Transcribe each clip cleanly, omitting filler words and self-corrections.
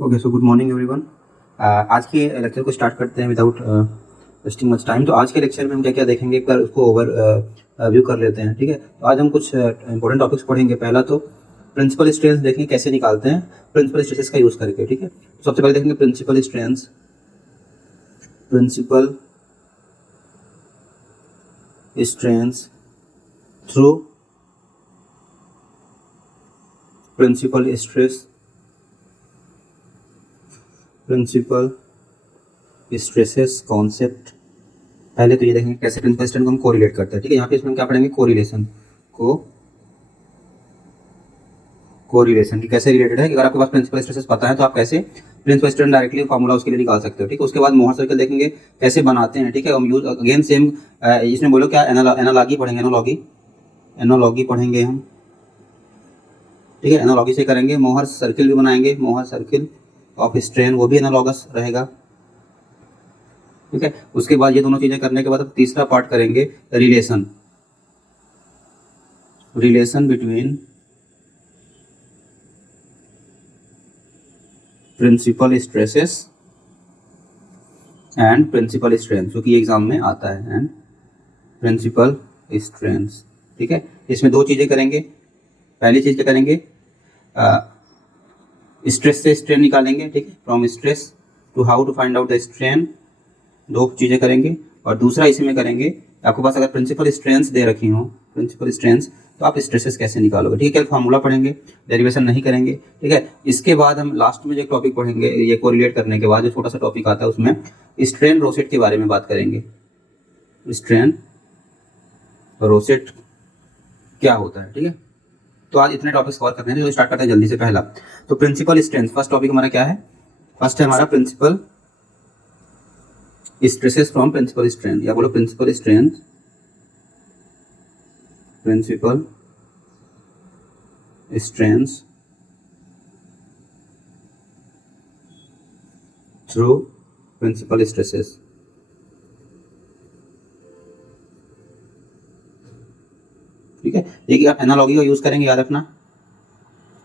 Okay, so good morning everyone. आज के lecture को स्टार्ट करते हैं विदाउट वेस्टिंग मच टाइम। तो आज के लेक्चर में हम क्या क्या देखेंगे एक बार उसको ओवर व्यू कर लेते हैं, ठीक है। तो आज हम कुछ इंपॉर्टेंट टॉपिक्स पढ़ेंगे। पहला तो प्रिंसिपल स्ट्रेंथ देखेंगे कैसे निकालते हैं प्रिंसिपल स्ट्रेसेस का यूज़ करके, ठीक है। तो सबसे पहले देखेंगे principal strength through principal stresses concept. पहले तो ये देखेंगे कैसे प्रिंसिपल स्ट्रेंथ को हम कोरिलेट करते हैं, ठीक है। यहाँ पे इसमें हम क्या पढ़ेंगे, कोरिलेशन की कैसे रिलेटेड है। अगर आपके पास प्रिंसिपल स्ट्रेसेस पता है तो आप कैसे प्रिंसिपल स्ट्रेंथ डायरेक्टली फॉर्मूला उसके लिए निकाल सकते हो, ठीक है। उसके बाद मोहर सर्कल देखेंगे कैसे बनाते हैं, ठीक है। हम यूज अगेन सेम इसमें बोलो क्या एनालॉगी पढ़ेंगे, एनालॉगी पढ़ेंगे हम, ठीक है। एनालॉगी से करेंगे। मोहर सर्किल भी बनाएंगे, मोहर सर्किल ऑफ स्ट्रेन, वो भी एनालॉगस रहेगा, ठीक है। उसके बाद ये दोनों चीजें करने के बाद अब तीसरा पार्ट करेंगे relation between principal stresses and principal strength, जो कि एग्जाम में आता है, एंड प्रिंसिपल स्ट्रेंथ, ठीक है। इसमें दो चीजें करेंगे। पहली चीज क्या करेंगे, स्ट्रेस से स्ट्रेन निकालेंगे, ठीक है, from stress to how to find out the strain, दो चीजें करेंगे। और दूसरा इसी में करेंगे, आपके पास अगर प्रिंसिपल स्ट्रेंथ दे रखी हो, प्रिंसिपल स्ट्रेंथ, तो आप स्ट्रेसेस कैसे निकालोगे, ठीक है। फार्मूला पढ़ेंगे, डेरिवेशन नहीं करेंगे, ठीक है। इसके बाद हम लास्ट में जो टॉपिक पढ़ेंगे, ये कोरिलेट करने के बाद जो छोटा सा टॉपिक आता है उसमें स्ट्रेन रोसेट के बारे में बात करेंगे। स्ट्रेन रोसेट क्या होता है, ठीक है। तो आज इतने टॉपिक्स कवर करने हैं, तो स्टार्ट करते हैं जल्दी से। पहला तो प्रिंसिपल स्ट्रेंथ, फर्स्ट टॉपिक हमारा क्या है, फर्स्ट है हमारा principal stresses from principal strength, या बोलो principal strength, principal strength through principal stresses, ठीक है। देखिए आप एनालॉगी का यूज करेंगे, याद रखना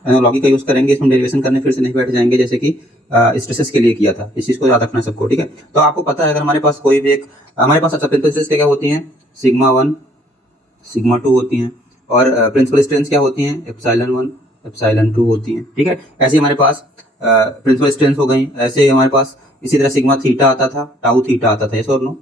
एनालॉगी का यूज करेंगे। इसमें डेरिवेशन करने फिर से नहीं बैठ जाएंगे, जैसे कि स्ट्रेसेस के लिए किया था। इस चीज को याद रखना सबको, ठीक है। तो आपको पता है अगर हमारे पास कोई भी एक, हमारे पास अच्छा प्रिंसिपल स्ट्रेस क्या होती हैं, सिग्मा 1 सिग्मा 2 होती हैं, और प्रिंसिपल स्ट्रेंथ क्या होती हैं, एप्सिलॉन 1 एप्सिलॉन 2 होती हैं, ठीक है। ऐसे हमारे पास प्रिंसिपल स्ट्रेंथ हो गई। ऐसे हमारे पास इसी तरह सिग्मा थीटा आता था, टाउ थीटा आता था, यस और नो।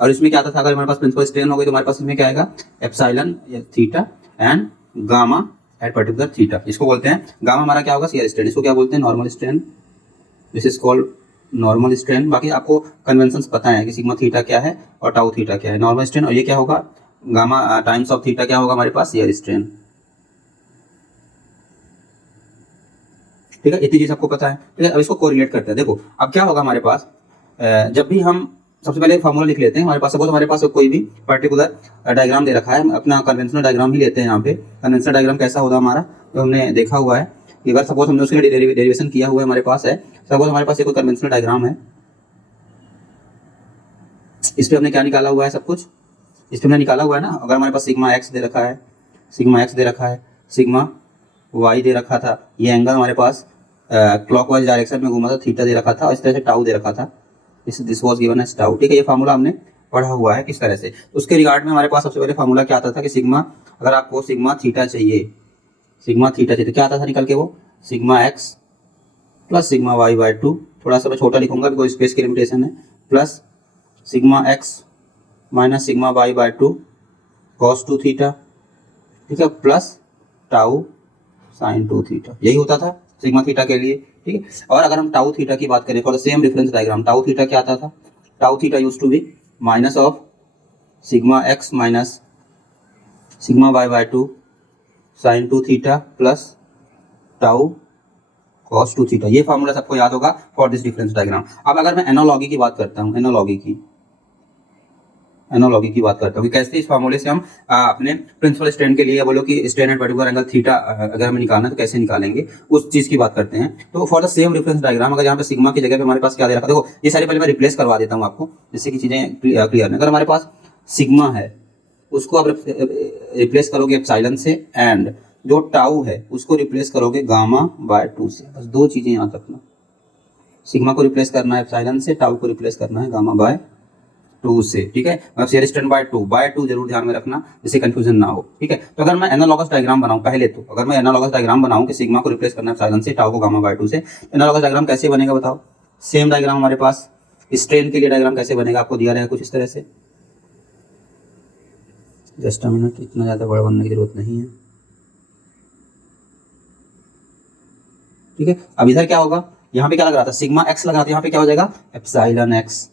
और इसमें क्या आता था, अगर हमारे पास प्रिंसिपल स्ट्रेन हो गई तो हमारे पास इसमें क्या आएगा, epsilon theta and gamma at particular theta. इसको बोलते हैं गामा, हमारा क्या होगा, शियर स्ट्रेन। इसको क्या बोलते हैं, normal strain, this is called normal strain. बाकी आपको कन्वेंशंस पता है कि सिग्मा थीटा क्या है और टाउ थीटा क्या है, नॉर्मल स्ट्रेन। और ये क्या होगा, गामा टाइम्स ऑफ थीटा क्या होगा हमारे पास, शियर स्ट्रेन, ठीक है। इतनी चीज आपको पता है, ठीक है। अब इसको कोरिलेट करते हैं। देखो अब क्या होगा हमारे पास, जब भी हम सबसे पहले फार्मूला लिख लेते हैं। हमारे पास सपोज हमारे पास कोई भी पर्टिकुलर डायग्राम दे रखा है, अपना कन्वेंशनल डायग्राम ही लेते हैं। यहाँ पे कन्वेंशनल डायग्राम कैसा होगा हमारा, जो हमने देखा हुआ है, एक बार सपोज हमने उसके लिए डेरिवेशन किया हुआ है, हमारे पास है। सपोज हमारे पास कोई कन्वेंशनल डायग्राम है, इस पर हमने क्या निकाला हुआ है, सब कुछ इस पर हमने निकाला हुआ है ना। अगर हमारे पास सिग्मा एक्स दे रखा है, सिग्मा एक्स दे रखा है, सिग्मा वाई दे रखा था, ये एंगल हमारे पास क्लॉकवाइज डायरेक्शन में घूमा था, थीटा दे रखा था, और इस तरह से टाउ दे रखा था, this was given as tau, ठीक है। ये फार्मूला हमने पढ़ा हुआ है किस तरह से। तो उसके रिगार्ड में हमारे पास सबसे पहले फार्मूला क्या आता था कि सिग्मा, अगर आपको सिग्मा थीटा चाहिए, सिग्मा थीटा चाहिए तो क्या आता था निकल के, वो sigma x plus sigma y by 2, थोड़ा सा मैं छोटा लिखूंगा बिकॉज स्पेस की लिमिटेशन है, plus sigma x minus sigma y by 2 cos 2 theta, ठीक है, प्लस टाउ साइन 2 थीटा। यही होता था सिग्मा थीटा के लिए, ठीक है। और अगर हम टाउ थीटा की बात करें for the same reference diagram, tau theta क्या आता था, tau theta used to be minus of sigma x minus sigma y by 2 sine 2 theta plus tau cos 2 theta. ये फार्मूला सबको याद होगा फॉर दिस डिफरेंस डायग्राम। अब अगर मैं एनालॉगी की बात करता हूँ, एनालॉगी की बात करता हूँ कि कैसे इस फार्मूले से हम अपने प्रिंसिपल स्ट्रेन के लिए, बोलो कि strain at particular angle theta अगर हमें निकालना है तो कैसे निकालेंगे, उस चीज की बात करते हैं। तो for the same reference diagram, अगर यहाँ पे सिग्मा की जगह पे हमारे पास क्या दे रखा है, देखो ये सारी पहले मैं रिप्लेस करवा देता हूँ आपको, जिससे कि चीजें क्लियर है। अगर हमारे पास सिग्मा है, उसको आप रिप्लेस करोगे एप्सिलॉन से, एंड जो टाउ है उसको रिप्लेस करोगे गामा बाय 2 से। बस दो चीजें याद रखना, सिग्मा को रिप्लेस करना है एप्सिलॉन से, टाउ को रिप्लेस करना है गामा बाय 2 से, ठीक है। अब शेयर स्ट्रेन बाय 2 जरूर ध्यान में रखना जिससे कंफ्यूजन ना हो, ठीक है। तो अगर मैं एनालॉगस डायग्राम बनाऊं पहले, तो अगर मैं एनालॉगस डायग्राम बनाऊं कि सिग्मा को रिप्लेस करना है एप्सिलॉन से, टाउ को गामा बाय 2 से, एनालॉगस डायग्राम कैसे बनेगा बताओ। सेम डायग्राम हमारे पास, स्ट्रेन के लिए डायग्राम कैसे बनेगा आपको दिया रहेगा कुछ इस तरह से। जस्ट अ मिनट, इतना ज्यादा बड़ा बनने की जरूरत नहीं है, ठीक है। अब इधर क्या होगा, यहाँ पे क्या लग रहा था, सिग्मा एक्स लग रहा था, यहाँ पे क्या हो जाएगा एप्सिलॉन एक्स।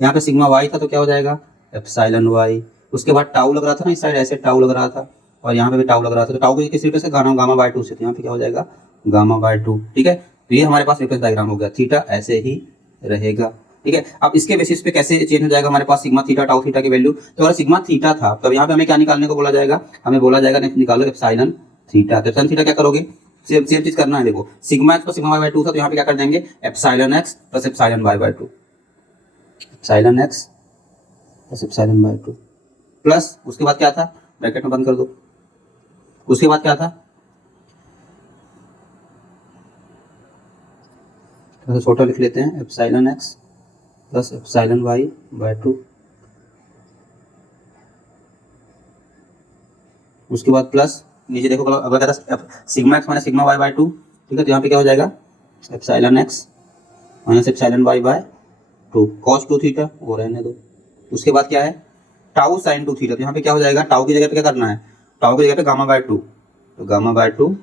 यहाँ पे सिग्मा वाई था तो क्या हो जाएगा एप्सिलॉन वाई। उसके बाद टाउ लग रहा था ना, इस साइड ऐसे टाउ लग रहा था, और यहाँ पे भी टाउ लग रहा था, तो टाउ को किस रिप्लेस से गामा बाय 2 से, तो यहाँ पे क्या हो जाएगा गामा बाय 2, ठीक है। तो ये हमारे पास रिप्लेस डायग्राम हो गया, थीटा ऐसे ही रहेगा, ठीक है। अब इसके बेसिस पे कैसे चेंज हो जाएगा हमारे पास सिग्मा थीटा टाउ थीटा की वैल्यू। तो अगर सिग्मा थीटा था तब यहाँ पे हमें क्या निकालने को बोला जाएगा, हमें बोला जाएगा निकालो एप्सिलॉन थीटा। तो एप्सिलॉन थीटा क्या करोगे, सेम चीज करना है। देखो sigma x plus sigma y by 2 था, तो यहाँ पे क्या कर देंगे epsilon x plus epsilon y by 2, epsilon x plus epsilon by 2 plus उसके बाद क्या था, ब्रैकेट में बंद कर दो, उसके बाद क्या था, तो छोटा लिख लेते हैं epsilon x plus epsilon y by 2, उसके बाद प्लस नीचे देखो अगर कहता sigma x minus sigma y by 2, ठीक है। तो यहाँ पे क्या हो जाएगा epsilon x minus epsilon y by 2 cos 2 theta, वो रहने दो। उसके बाद क्या है टाउ साइन 2 थीटा, तो यहाँ पे क्या हो जाएगा, टाउ की जगह पे क्या करना है, टाउ की जगह पे गामा बाय 2, तो गामा बाय 2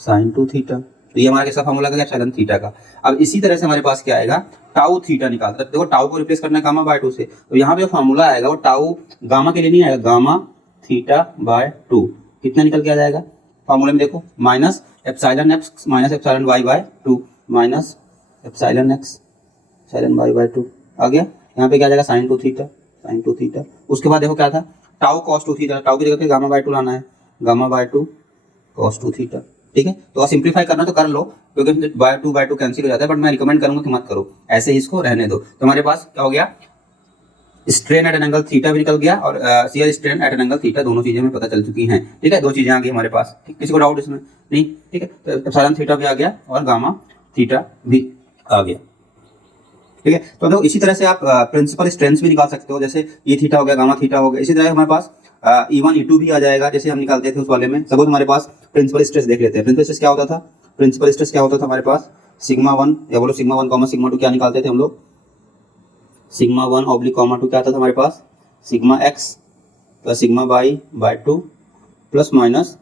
साइन 2 थीटा। तो ये हमारा कैसा फॉर्मूला का एप्सिलॉन थीटा का। अब इसी तरह से हमारे पास क्या आएगा, टाउ थीटा निकालते हैं। देखो टाउ को रिप्लेस करना है गामा बाय 2 से, तो यहाँ पे फॉर्मूला आएगा वो टाउ गामा के लिए नहीं आएगा, गामा थीटा बाय 2 कितना निकल के आ जाएगा फॉर्मूले में, देखो minus epsilon x minus epsilon y by 2 minus epsilon x epsilon y by 2 आ गया। यहाँ पे क्या आ जाएगा साइन 2 थीटा, साइन 2 थीटा। उसके बाद देखो क्या था टाउ कॉस 2 थीटा, टाउ की जगह पे गामा बाय 2 लाना है, गामा बाय 2 कॉस 2 थीटा, ठीक है। तो सिंप्लीफाई करना तो कर लो, क्योंकि बाय 2 कैंसिल हो जाता है, बट मैं रिकमेंड करूंगा कि मत करो, ऐसे ही इसको रहने दो। तो हमारे पास क्या हो गया, strain at an angle theta भी निकल गया, और shear strain at an angle theta, दोनों चीजें हमें पता चल चुकी हैं, ठीक है। दो चीजें आ गई हमारे पास, ठीक, किसी को डाउट इसमें नहीं, ठीक है। तो एप्सिलॉन थीटा भी आ गया और गामा थीटा भी आ गया, ठीक है। तो देखो इसी तरह से आप प्रिंसिपल स्ट्रेंथ भी निकाल सकते हो, जैसे ई थीटा हो गया गामा थीटा हो गया। इसी तरह हमारे पास E1 E2 भी आ जाएगा, जैसे हम निकालते थे उस वाले में। सपोज हमारे पास प्रिंसिपल स्ट्रेस देख लेते हैं, प्रिंसिपल स्ट्रेस क्या होता था, प्रिंसिपल स्ट्रेस क्या होता था हमारे पास सिग्मा 1 या बोलो सिग्मा 1 कॉमा सिग्मा 2 क्या निकालते थे हम लोग, सिग्मा 1 ऑब्लिक कॉमा 2 क्या आता था हमारे पास sigma x plus sigma y by 2 plus minus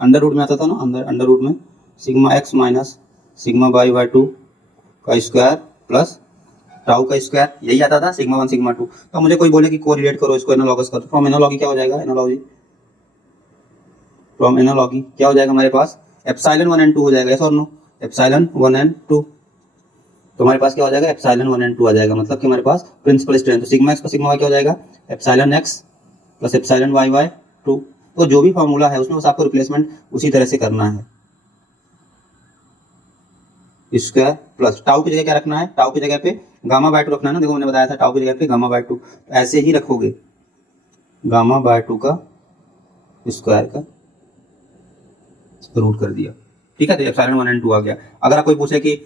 under root में आता था ना, अंडर रूट में sigma x minus sigma y by 2 का स्क्वायर प्लस टाउ का स्क्वायर, यही आता था सिग्मा 1 सिग्मा 2। तो मुझे कोई बोले कि कोरिलेट करो इसको, एनालॉगस करो, फ्रॉम एनालॉगी क्या हो जाएगा, एनालॉजी फ्रॉम एनालॉगी क्या हो जाएगा हमारे पास एप्सिलॉन 1 एंड 2 हो जाएगा, यस और नो, एप्सिलॉन 1 एंड 2। तो हमारे पास क्या हो जाएगा एप्सिलॉन 1 एंड 2 आ जाएगा, मतलब कि हमारे पास प्रिंसिपल स्ट्रेंथ, तो sigma x plus sigma y क्या हो जाएगा epsilon x plus epsilon y by 2। तो जो भी फॉर्मूला है उसमें बस आपको रिप्लेसमेंट उसी तरह से करना है, स्क्वायर प्लस टाउ की जगह क्या रखना है, टाउ की जगह पे गामा बाय 2 रखना है ना, देखो मैंने बताया था टाउ की जगह पे गामा बाय 2, तो ऐसे ही रखोगे गामा बाय 2 का स्क्वायर का रूट कर दिया, ठीक है। तो एप्सिलॉन 1 एंड 2 आ गया। अगर आप कोई पूछे कि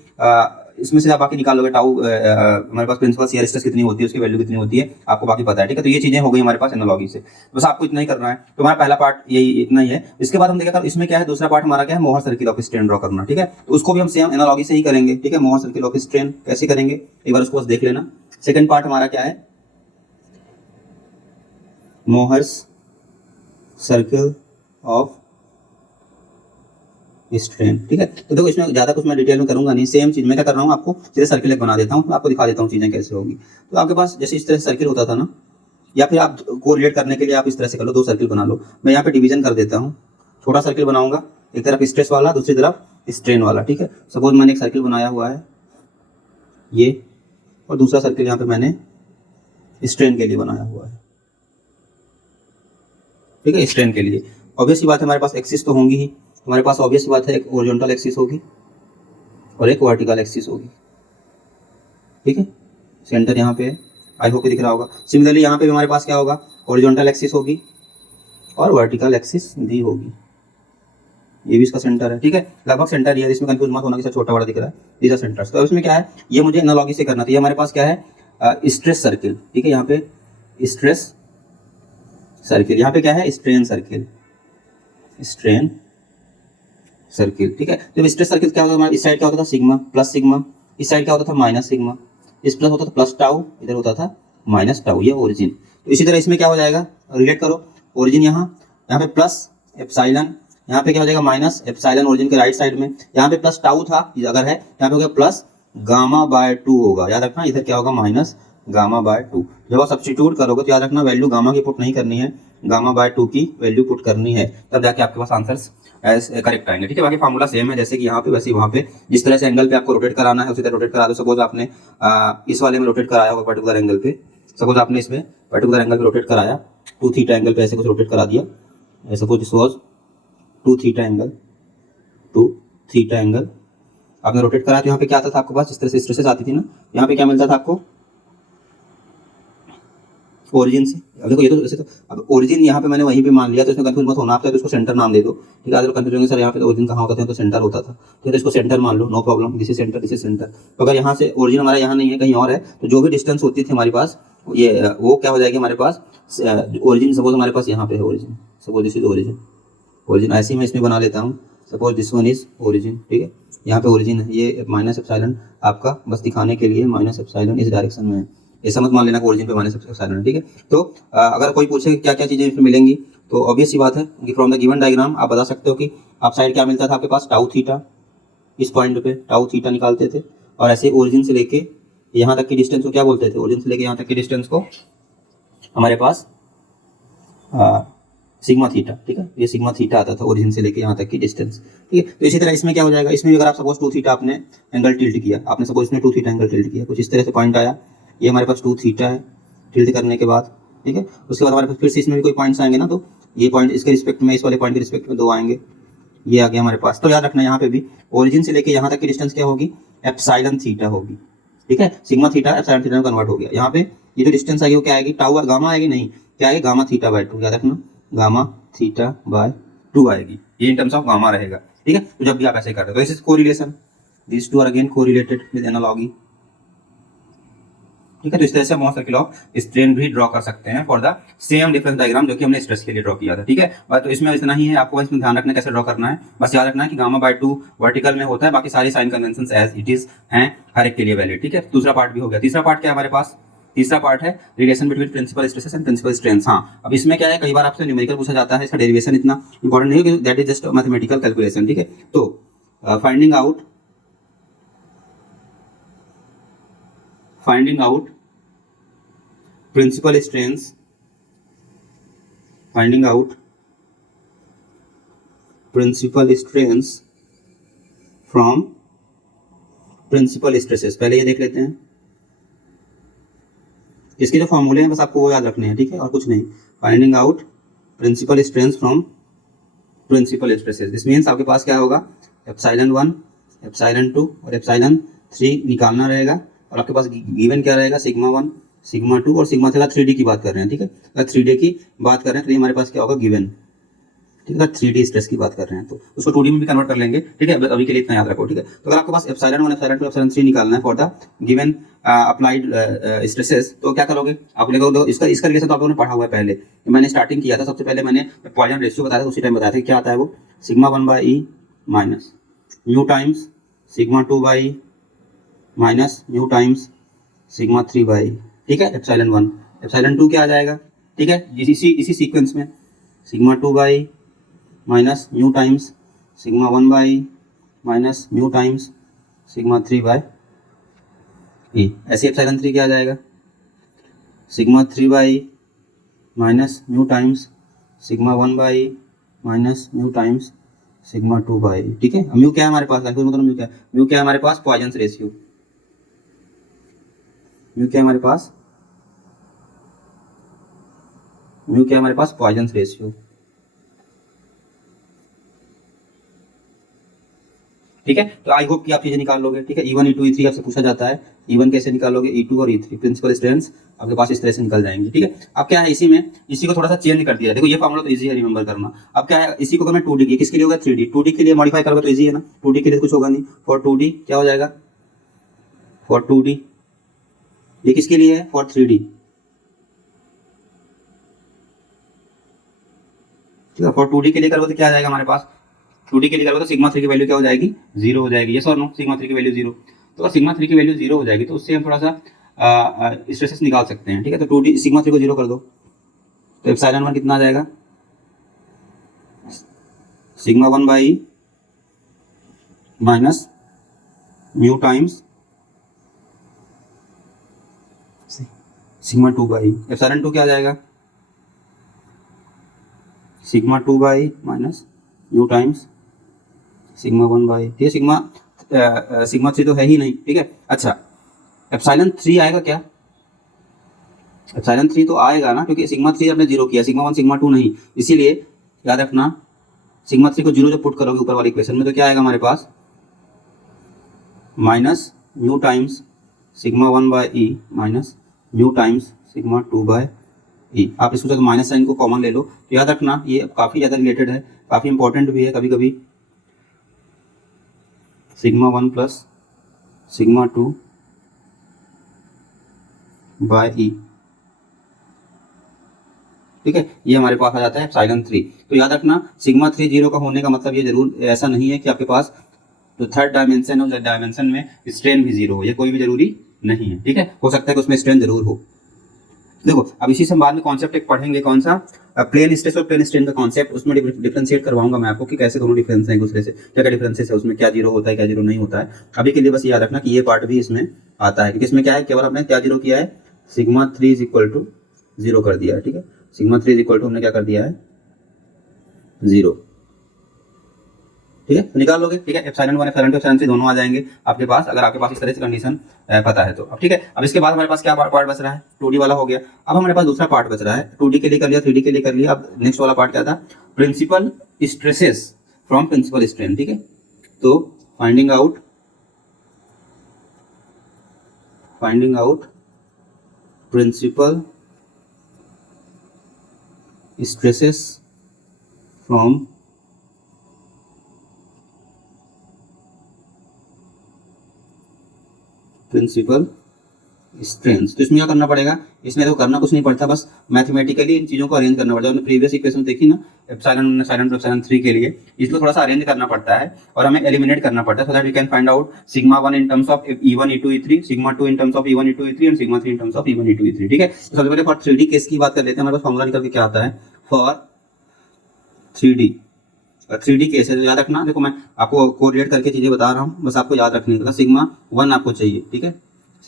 इसमें से आप बाकी निकालोगे टाउ हमारे पास प्रिंसिपल शियर स्ट्रेस कितनी होती है, उसकी वैल्यू कितनी होती है, आपको बाकी पता है, ठीक है। तो ये चीजें हो गई हमारे पास एनालॉगी से, बस आपको इतना ही करना है। तो हमारा पहला पार्ट यही इतना ही है। इसके बाद हम देखेगा इसमें क्या है, दूसरा पार्ट हमारा क्या है मोहर सर्किल ऑफ स्ट्रेन ड्रॉ करना, ठीक है। तो उसको भी हम सेम एनालॉगी से ही करेंगे, ठीक है। मोहर सर्किल ऑफ स्ट्रेन कैसे करेंगे एक बार उसको बस देख लेना। सेकंड पार्ट हमारा क्या है, मोहर्स सर्किल ऑफ स्ट्रेन, ठीक है। तो देखो इसमें ज्यादा कुछ मैं डिटेल में करूंगा नहीं, सेम चीज मैं क्या कर रहा हूँ आपको सीधे सर्किल एक बना देता हूँ, आपको दिखा देता हूँ चीजें कैसे होगी। तो आपके पास जैसे इस तरह सर्किल होता था ना, या फिर आप को रिलेट करने के लिए आप इस तरह से कर लो, दो सर्किल बना लो। मैं यहाँ पे डिवीजन कर देता हूँ, छोटा सर्किल बनाऊंगा, एक तरफ स्ट्रेस वाला दूसरी तरफ स्ट्रेन वाला, ठीक है। सपोज मैंने एक सर्किल बनाया हुआ है ये, और दूसरा सर्किल यहाँ पे मैंने स्ट्रेन के लिए बनाया हुआ है, ठीक है, स्ट्रेन के लिए। ऑब्वियस बात है हमारे पास एक्सिस तो होंगी ही, हमारे पास ऑब्वियस बात है एक हॉरिजॉन्टल एक्सिस होगी और एक वर्टिकल एक्सिस होगी, ठीक है। सेंटर यहाँ पे आई होप दिख रहा होगा। सिमिलरली यहाँ पे भी हमारे पास क्या होगा, हॉरिजॉन्टल एक्सिस होगी और वर्टिकल एक्सिस भी होगी, ये भी इसका सेंटर है, ठीक है, लगभग सेंटर ही है, इसमें कंफ्यूज मत होना कि छोटा बड़ा दिख रहा है, दीज आर सेंटर्स। तो इसमें क्या है, ये मुझे एनालॉजी से करना था। ये हमारे पास क्या है, स्ट्रेस सर्किल, ठीक है, यहाँ पे स्ट्रेस सर्किल, यहाँ पे क्या है, स्ट्रेन सर्किल, स्ट्रेन सर्किल, ठीक है। जब स्ट्रेस सर्किल क्या होता था, इस साइड क्या होता था सिग्मा प्लस सिग्मा, इस साइड क्या होता था माइनस सिग्मा, इस प्लस होता था प्लस टाउ, इधर होता था माइनस टाउ, ये ओरिजिन। तो इसी तरह इसमें क्या हो जाएगा, रिलेट करो, ओरिजिन यहाँ पे प्लस एप्सिलॉन, यहाँ पे क्या हो जाएगा माइनस एप्सिलॉन ओरिजिन के राइट साइड में, यहाँ पे प्लस टाउ था अगर है, यहाँ पे हो गया प्लस गामा बाय 2 होगा, याद रखना, इधर क्या होगा माइनस गामा बाय 2। जब आप सब्स्टिट्यूट करोगे तो याद रखना वैल्यू गामा की पुट नहीं करनी है, गामा बाय 2 की वैल्यू पुट करनी है, तब जाके आपके पास आंसर्स करेक्ट आएंगे, ठीक है। बाकी फार्मूला सेम है जैसे कि यहाँ पे वैसे वहाँ पे, जिस तरह से एंगल पे आपको रोटेट कराना है उसी तरह रोटेट करा दो। सपोज आपने इस वाले में रोटेट कराया होगा पर्टिकुलर एंगल पे, सपोज आपने इसमें पर्टिकुलर एंगल पे रोटेट कराया, 2 थीटा एंगल पे ऐसे कुछ रोटेट करा दिया, suppose this was 2 theta angle, 2 theta angle आपने रोटेट करा, तो यहाँ पे क्या आता था आपके पास, इस तरह से स्ट्रेसेस आती थी ना, यहाँ पे क्या मिलता था आपको ओरिजिन से। अब देखो ये तो वैसे तो अब ओरिजिन यहाँ पे मैंने वहीं पे मान लिया, तो इसमें कंफ्यूज मत होना, आप तो इसको सेंटर नाम दे दो, ठीक है। अगर कंफ्यूज होंगे सर यहाँ पे तो ओरिजिन कहाँ होता था, तो सेंटर होता था, ठीक है, तो इसको सेंटर मान लो, no problem, this is centre, this is centre. तो अगर यहाँ से ओरिजिन हमारा यहाँ नहीं है कहीं और है, तो जो भी डिस्टेंस होती थी हमारे पास ये वो क्या हो जाएगी हमारे पास, ओरिजिन सपोज हमारे पास यहाँ पे है origin, suppose this is origin, origin ऐसे ही मैं इसमें बना लेता हूँ, suppose this one is origin, ठीक है, यहाँ पे ओरिजिन है, ये माइनस एप्सिलॉन आपका बस दिखाने के लिए माइनस एप्सिलॉन इस डायरेक्शन में है, ऐसा मत मान लेना कि ओरिजिन पे माइनस एप्सिलॉन, ठीक है। तो अगर कोई पूछे क्या क्या चीजें इसमें मिलेंगी, तो ऑब्वियस सी बात है कि फ्रॉम द गिवन डायग्राम आप बता सकते हो कि आप साइड क्या मिलता था आपके पास, टाउ थीटा, इस पॉइंट पे टाउ थीटा निकालते थे, और ऐसे ओरिजिन से लेके यहाँ तक की डिस्टेंस को क्या बोलते थे, ओरिजिन से लेके यहाँ तक की डिस्टेंस को हमारे पास सिग्मा थीटा, ठीक है, ये सिग्मा थीटा आता था ओरिजिन से लेके यहाँ तक की डिस्टेंस, ठीक है। तो इसी तरह इसमें क्या हो जाएगा, इसमें भी अगर आप सपोज 2 थीटा आपने एंगल टिल्ट किया, आपने सपोज इसमें 2 थीटा एंगल टिल्ट किया, कुछ इस तरह से पॉइंट आया, ये हमारे पास 2 थीटा है, टिल्ट करने के बाद, ठीक है, उसके बाद हमारे पास फिर से इसमें भी कोई पॉइंट्स आएंगे ना, तो ये पॉइंट इसके रिस्पेक्ट में, इस वाले पॉइंट के रिस्पेक्ट में 2 आएंगे, ये आ गया हमारे पास। तो याद रखना यहाँ पे भी ओरिजिन से लेके यहाँ तक की डिस्टेंस क्या होगी, एप्सिलॉन थीटा होगी, ठीक है, सिग्मा थीटा एप्सिलॉन थीटा में कन्वर्ट हो गया। यहाँ पे ये जो डिस्टेंस आएगी वो क्या आएगी, टाउ गामा आएगी, नहीं क्या आएगी, गामा थीटा बाय 2, याद रखना गामा थीटा बाय 2 आएगी, ये इन टर्म्स ऑफ गामा रहेगा, ठीक है। तो जब भी आप ऐसे करते हो तो this is correlation, this two are again correlated with analogy, ठीक है। तो इस तरह से हम सर्किल ऑफ स्ट्रेन भी ड्रॉ कर सकते हैं for the same difference diagram जो कि हमने स्ट्रेस के लिए ड्रॉ किया था, ठीक है। बस तो इसमें इतना ही है, आपको इसमें ध्यान रखना कैसे ड्रॉ करना है, बस याद रखना है कि गामा बाय 2 वर्टिकल में होता है, बाकी सारी sign conventions as it is हैं हर एक के लिए वैलिड, ठीक है। दूसरा पार्ट भी हो गया। तीसरा पार्ट क्या है हमारे पास, तीसरा पार्ट है relation between principal stresses and principal strains. हाँ, अब इसमें क्या है, कई बार आपसे न्यूमेरिकल पूछा जाता है, इसका डेरिवेशन इतना इंपॉर्टेंट नहीं है, that is just mathematical calculation, ठीक है। तो finding out principal strains, finding out principal strains from principal stresses, पहले ये देख लेते हैं, इसके जो फॉर्मूले हैं बस आपको वो याद रखने हैं, ठीक है, और कुछ नहीं। Finding out principal strains from principal stresses, this means आपके पास क्या होगा, एप्सिलॉन 1, एप्सिलॉन 2 और एप्सिलॉन 3 निकालना रहेगा, और आपके पास गिवन क्या रहेगा, सिग्मा 1, सिग्मा 2 और सिग्मा 3 3D की बात कर रहे हैं, ठीक है। अगर 3D की बात कर रहे हैं तो ये हमारे पास क्या होगा, गिवन, ठीक है। 3D स्ट्रेस की बात कर रहे हैं तो उसको 2D में भी कन्वर्ट कर लेंगे, ठीक है, अभी के लिए इतना याद रखो, ठीक है। तो अगर आपके पास एप्सिलॉन 1, एप्सिलॉन 2, एप्सिलॉन 3 निकालना है for the given applied stresses, तो क्या करोगे आप लोगों को, इसका रिलेशन तो आप लोगों ने पढ़ा हुआ है पहले, मैंने स्टार्टिंग किया था, सबसे पहले मैंने पॉइजन रेशियो बताया था, उसी टाइम बताया था क्या आता है वो, sigma 1 by E minus mu times sigma 2 by minus mu times sigma 3 by, ठीक है, एप्सिलॉन 1, एप्सिलॉन 2 क्या आ जाएगा, ठीक है, इसी सीक्वेंस में sigma 2 by minus mu times sigma 1 by minus mu times sigma 3 by E, ऐसे एप्सिलॉन 3 क्या आ जाएगा, sigma 3 by minus mu times sigma 1 by minus mu times sigma 2 by, ठीक है। म्यू क्या है हमारे पास, मतलब म्यू क्या है, म्यू क्या है हमारे पास, पॉइजन रेशियो, म्यू क्या है हमारे पास, म्यू क्या है हमारे पास, पॉइजन रेशियो, ठीक है। तो आई होप कि आप चीजें निकाल लोगे। ठीक है, E1 E2 E3 आपसे पूछा जाता है, E1 कैसे निकालोगे, E2 और E3 प्रिंसिपल स्ट्रेंथ्स आपके पास इस तरह से निकल जाएंगे। ठीक है, अब क्या है इसी में, इसी को थोड़ा सा चेंज कर दिया है। देखो ये फॉर्मूला तो इजी है रिमेंबर करना। अब क्या है, इसी को अगर मैं 2D, किसके लिए होगा 3D, 2D के लिए मॉडिफाई करोगे तो इजी है ना, 2D के लिए कुछ होगा नहीं। फॉर 2D क्या हो जाएगा, फॉर 2D, ये किसके लिए है, फॉर 3D। ठीक है, फॉर 2D के लिए करोगे तो क्या आ जाएगा हमारे पास, 2D के लिए करोगे तो सिग्मा 3 की वैल्यू क्या हो जाएगी, 0 हो जाएगी। यस और नो, सिग्मा 3 की वैल्यू 0। तो अगर सिग्मा 3 की वैल्यू 0 हो जाएगी तो उससे हम थोड़ा सा स्ट्रेसेस निकाल सकते हैं। ठीक है, तो 2D सिग्मा 3 को 0 कर दो तो एप्सिलॉन 1 कितना आ जाएगा, sigma 1 by minus mu times sigma 2 by epsilon 2 क्या आ जाएगा, sigma 2 by minus mu times sigma 1 by, ये सिग्मा 3 तो है ही नहीं। ठीक है, अच्छा एप्सिलॉन 3 आएगा क्या, एप्सिलॉन 3 तो आएगा ना, क्योंकि सिग्मा 3 आपने 0 किया, सिग्मा 1 सिग्मा 2 नहीं, इसीलिए याद रखना सिग्मा 3 को 0 जब पुट करोगे ऊपर वाली इक्वेशन में तो क्या आएगा हमारे पास, minus mu times sigma 1 by E minus mu times sigma 2 by E. आप इसको जब माइनस साइन को कॉमन ले लो तो याद रखना ये काफ़ी ज़्यादा रिलेटेड है, काफ़ी इंपॉर्टेंट भी है कभी कभी, सिग्मा 1 प्लस सिग्मा 2 बाई ई। ठीक है, ये हमारे पास आ जाता है एप्सिलॉन 3। तो याद रखना सिग्मा 3 0 का होने का मतलब ये जरूर ऐसा नहीं है कि आपके पास जो थर्ड डायमेंशन है उस डायमेंशन में स्ट्रेन भी 0 हो, ये कोई भी जरूरी नहीं है। ठीक है, हो सकता है कि उसमें स्ट्रेन जरूर हो। देखो अब इसी से बाद में कॉन्सेप्ट एक पढ़ेंगे, कौन सा, प्लेन स्ट्रेस और प्लेन स्ट्रेन का कॉन्सेप्ट, उसमें डिफरेंशिएट करवाऊंगा मैं आपको कि कैसे दोनों डिफरेंस है एक दूसरे से, क्या क्या डिफरेंसेस है उसमें, क्या 0 होता है क्या 0 नहीं होता है। अभी के लिए बस याद रखना कि ये पार्ट भी इसमें आता है, क्योंकि इसमें क्या है, केवल हमने क्या 0 किया है, सिग्मा 3 इज इक्वल टू 0 कर दिया है। ठीक है, सिग्मा 3 इज इक्वल टू हमने क्या कर दिया है, 0। ठीक है, तो निकाल लोगे। ठीक है, एप्सिलॉन 1 एप्सिलॉन 2 एप्सिलॉन 3 दोनों आ जाएंगे आपके पास, अगर आपके पास इस तरह से कंडीशन पता है तो। अब ठीक है, अब इसके बाद हमारे पास क्या पार्ट बच रहा है, 2D वाला हो गया। अब हमारे पास दूसरा पार्ट बच रहा है, 2D के लिए कर लिया, 3D के लिए कर लिया। अब नेक्स्ट वाला पार्ट क्या था, principal stresses from principal strain. ठीक है, तो finding out principal stresses from principal strength. तो इसमें क्या करना पड़ेगा, इसमें तो करना कुछ नहीं पड़ता, बस मैथमेटिकली इन चीजों को अरेंज करना पड़ता है। हमने प्रीवियस इक्वेशन देखी ना एप्सिलॉन 2 एप्सिलॉन 3 के लिए, इसको थोड़ा सा अरेंज करना पड़ता है और हमें एलिमिनेट करना पड़ता है, so that we can find out sigma 1 in terms of E1 E2 E3, sigma 2 in terms of E1 E2 E3 and sigma 3 in terms of E1 E2 E3। ठीक है, तो सबसे पहले फॉर 3D केस की बात कर लेते हैं। हमारे पास फॉर्मूला निकल के क्या आता है, फॉर 3D केस है तो याद रखना, देखो मैं आपको कोरिलेट करके चीजें बता रहा हूँ, बस आपको याद रखने का, सिग्मा 1 आपको चाहिए। ठीक है,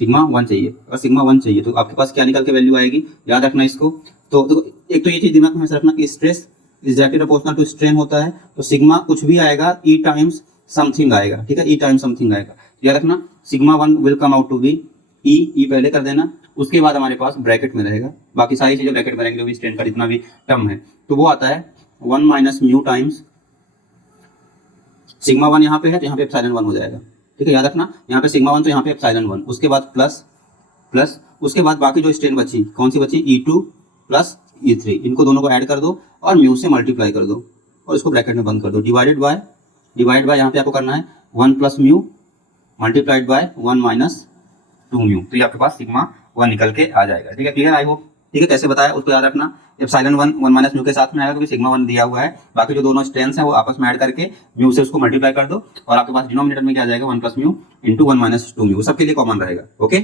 सिग्मा 1 चाहिए, अगर सिग्मा 1 चाहिए तो आपके पास क्या निकल के वैल्यू आएगी, याद रखना इसको। तो एक तो ये चीज दिमाग में हमेशा रखना कि stress is directly proportional to strain होता है, तो सिग्मा कुछ भी आएगा E टाइम्स समथिंग आएगा। ठीक है, E टाइम्स समथिंग आएगा, याद रखना sigma 1 will come out to be E पहले कर देना, उसके बाद हमारे पास ब्रैकेट में रहेगा, बाकी सारी चीजें ब्रैकेट में रहेंगे, जो भी स्ट्रेन का जितना भी टर्म है तो वो आता है 1 माइनस म्यू टाइम्स सिग्मा 1 यहाँ पे है तो यहाँ पे एप्सिलॉन 1 हो जाएगा। ठीक है, याद रखना यहाँ पे सिग्मा 1 तो यहाँ पे एप्सिलॉन 1, उसके बाद प्लस उसके बाद बाकी जो स्ट्रेन बची, कौन सी बची, E2 प्लस E3, इनको दोनों को ऐड कर दो और म्यू से मल्टीप्लाई कर दो और इसको ब्रैकेट में बंद कर दो, डिवाइडेड बाय यहाँ पे आपको करना है 1 plus mu multiplied by 1 minus 2 mu, तो ये आपके पास सिग्मा 1 निकल के आ जाएगा। ठीक है, क्लियर आई होप। ठीक है, कैसे बताया उसको याद रखना, एप्सिलॉन 1 माइनस म्यू के साथ में आएगा क्योंकि सिग्मा 1 दिया हुआ है, बाकी जो दोनों स्ट्रेंथ्स हैं वो आपस में ऐड करके म्यू से उसको मल्टीप्लाई कर दो और आपके पास डिनोमिनेटर में क्या आ जाएगा, 1 plus mu into 1 minus 2 mu, सबके लिए कॉमन रहेगा। ओके,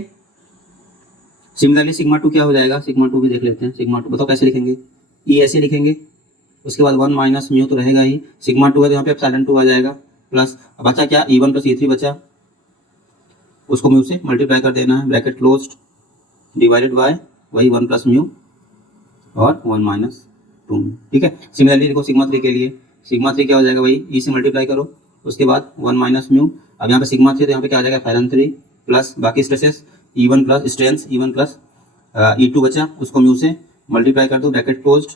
सिमिलरली सिग्मा 2 क्या हो जाएगा, सिग्मा 2 भी देख लेते हैं। सिग्मा 2 बताओ कैसे लिखेंगे, E ऐसे लिखेंगे, उसके बाद 1 माइनस म्यू तो रहेगा ही, सिग्मा 2 है तो यहाँ पे एप्सिलॉन 2 आ जाएगा, प्लस बचा क्या, E1 प्लस E3 बचा, उसको म्यू से मल्टीप्लाई कर देना है, ब्रैकेट क्लोज्ड, डिवाइडेड बाय वही 1 प्लस म्यू और 1 माइनस 2 म्यू। ठीक है, सिमिलरली देखो सिग्मा 3 के लिए, सिग्मा 3 क्या हो जाएगा, वही E से मल्टीप्लाई करो, उसके बाद 1 माइनस म्यू, अब यहाँ पे सिग्मा 3 तो यहाँ पे क्या आ जाएगा, एप्सिलॉन 3 प्लस बाकी stresses E1 plus strength E1 plus E2 बचा, उसको म्यू से मल्टीप्लाई कर दो, bracket closed,